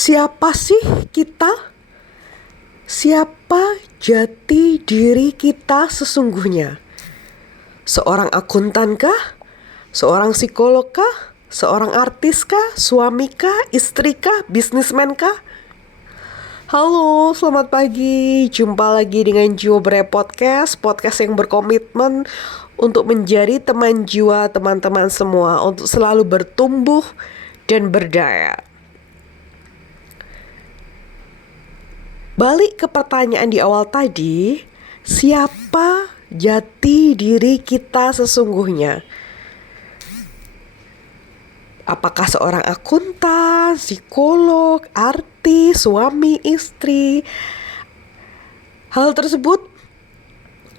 Siapa sih kita? Siapa jati diri kita sesungguhnya? Seorang akuntan kah? Seorang psikolog kah? Seorang artis kah? Suami kah? Istri kah? Bisnismen kah? Halo, selamat pagi. Jumpa lagi dengan Jiwa Bre Podcast yang berkomitmen untuk menjadi teman jiwa teman-teman semua, untuk selalu bertumbuh dan berdaya. Balik ke pertanyaan di awal tadi, siapa jati diri kita sesungguhnya? Apakah seorang akuntan, psikolog, artis, suami, istri? Hal tersebut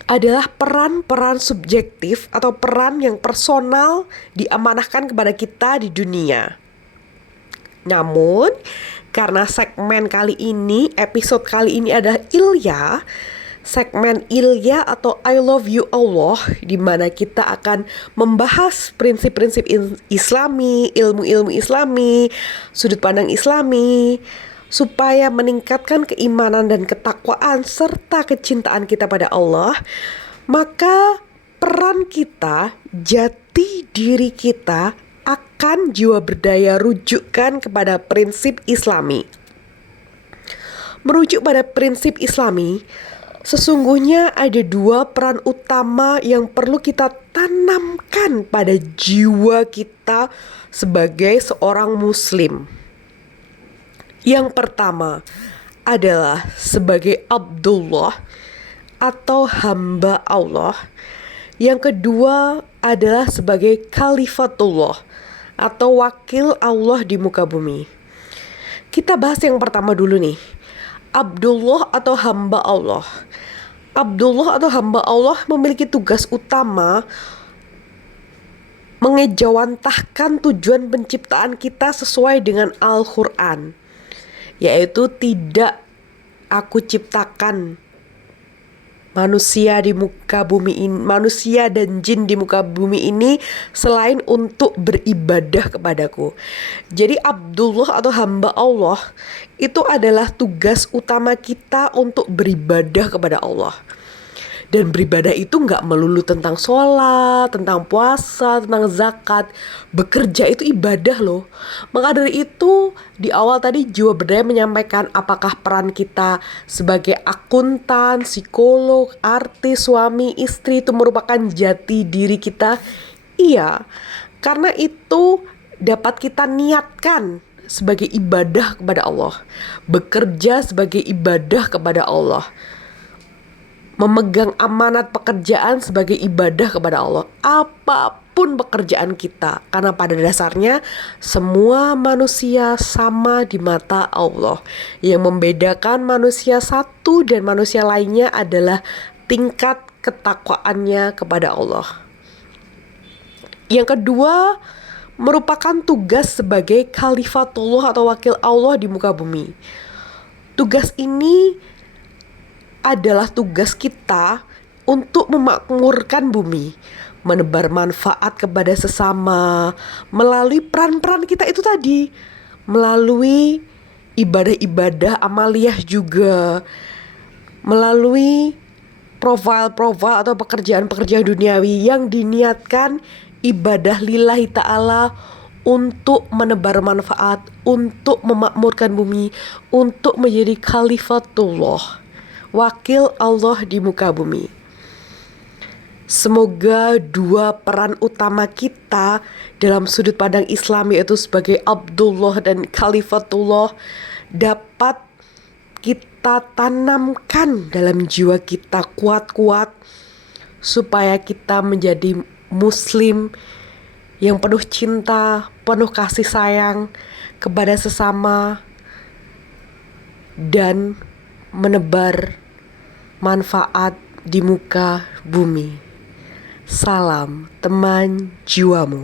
adalah peran-peran subjektif atau peran yang personal diamanahkan kepada kita di dunia. Namun, karena segmen kali ini, episode kali ini adalah Ilya, segmen Ilya atau I Love You Allah, di mana kita akan membahas prinsip-prinsip Islami, ilmu-ilmu Islami, sudut pandang Islami, supaya meningkatkan keimanan dan ketakwaan serta kecintaan kita pada Allah. Maka peran kita, jati diri kita akan jiwa berdaya rujukkan kepada prinsip Islami. Merujuk pada prinsip Islami, sesungguhnya ada dua peran utama yang perlu kita tanamkan pada jiwa kita sebagai seorang muslim. Yang pertama adalah sebagai Abdullah atau hamba Allah. Yang kedua adalah sebagai Khalifatullah atau wakil Allah di muka bumi. Kita bahas yang pertama dulu nih. Abdullah atau hamba Allah. Abdullah atau hamba Allah memiliki tugas utama mengejawantahkan tujuan penciptaan kita sesuai dengan Al-Quran, yaitu tidak aku ciptakan manusia di muka bumi ini, manusia dan jin di muka bumi ini selain untuk beribadah kepadaku. Jadi Abdullah atau hamba Allah itu adalah tugas utama kita untuk beribadah kepada Allah. Dan beribadah itu gak melulu tentang sholat, tentang puasa, tentang zakat. Bekerja itu ibadah loh. Maka dari itu di awal tadi Jiwa Berdaya menyampaikan apakah peran kita sebagai akuntan, psikolog, artis, suami, istri itu merupakan jati diri kita. Iya, karena itu dapat kita niatkan sebagai ibadah kepada Allah. Bekerja sebagai ibadah kepada Allah. Memegang amanat pekerjaan sebagai ibadah kepada Allah. Apapun pekerjaan kita, karena pada dasarnya semua manusia sama di mata Allah. Yang membedakan manusia satu dan manusia lainnya adalah tingkat ketakwaannya kepada Allah. Yang kedua merupakan tugas sebagai Khalifatullah atau wakil Allah di muka bumi. Tugas ini adalah tugas kita untuk memakmurkan bumi, menebar manfaat kepada sesama melalui peran-peran kita itu tadi, melalui ibadah-ibadah amaliyah juga, melalui profil-profil atau pekerjaan-pekerjaan duniawi yang diniatkan ibadah lillahi ta'ala untuk menebar manfaat, untuk memakmurkan bumi, untuk menjadi Khalifatullah, wakil Allah di muka bumi. Semoga dua peran utama kita dalam sudut pandang Islam, yaitu sebagai Abdullah dan Khalifatullah, dapat kita tanamkan dalam jiwa kita kuat-kuat, supaya kita menjadi muslim yang penuh cinta, penuh kasih sayang kepada sesama, dan menebar manfaat di muka bumi. Salam teman jiwamu.